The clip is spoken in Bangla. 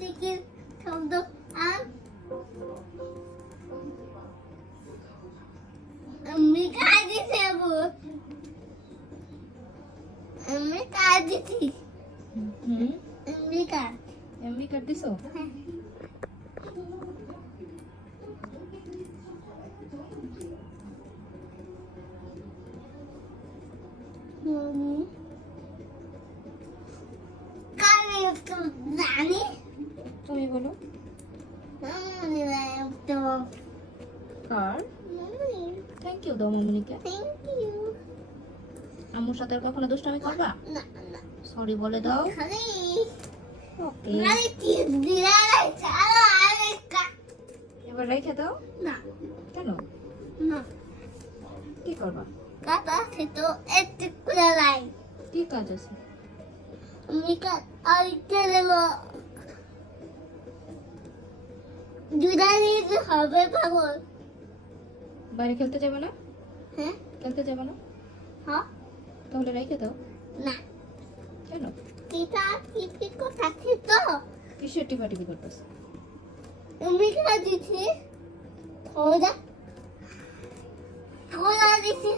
প্লাস্টিকের শব্দ আর আমি কাজ দিছি আবু আমি কাজ দিছি হুম আমি কাজ এমবি কাট দিছো কাজ বলো কার থ্যাংক ইউ সাথে আর কখনো দুষ্টামি করবা? সরি বলে দাও। আরে এবার রেখে দাও। না কেন? না কি করবা? কাটা তো একটু কি কাজ আছে? আমি কাজ আইতে দেব হবে পাগল। বাইরে খেলতে যাবে না? হ্যাঁ? খেলতে যাবে না? হ্যাঁ। তাহলে রেখে দাও। না। কেন? কিতা কিতি কথা তো? কিসের টিপাটিপি করতেছে? আমি কাজ দিছি। থোড়া থোড়া দিছি।